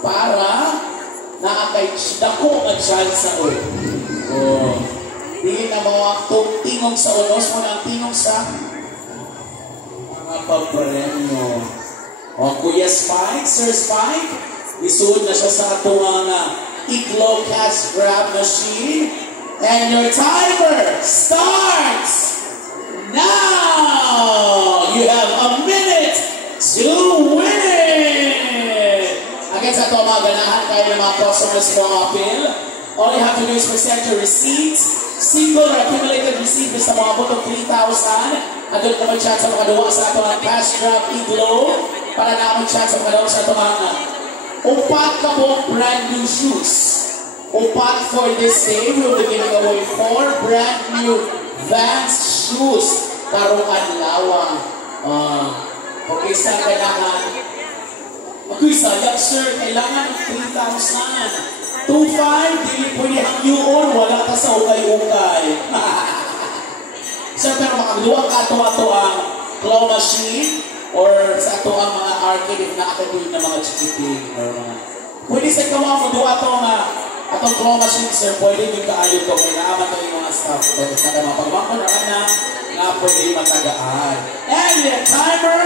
para naakay dako ang chance sa ulo. Di na mga tingog sa ulos mo ng tingog sa mga papremyo. Kuya Spike, Sir Spike, isuod na siya sa atong Iglo cash grab machine. And your timer starts now! You have a minute to win it! Again sa ito, mga ganahan kayo ng mga customers mo appeal. All you have to do is present your receipts. Single or accumulated receipt is sa mga botong 3,000. At doon ka mag-chat sa mga duwa sa ito ng cash grab Iglo para na mag-chat sa mga duwa sa ito mga upat ka po brand new shoes. Upat for this day, we will be giving away 4 brand new Vans shoes. Karong adlaw. Okay, sa kailangan. Okay, sayang sir, kailangan 3,000. 2,500, dili pwede ang yun, wala ka sa ukay-ukay. Sir, pero makagawa ka ito ang claw machine or sa ito ang mga arcade if nakakatuloy na mga chikiting. Pwede sa ikaw mo doon ito atong claw machine, sir, pwede yung kaayo ko. Kailangan ito yung mga staff. Pwede na mapagmakuraan na pwede matagaan. And the timer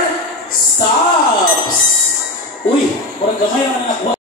stops! Uy, parang gamay naman na nakuha.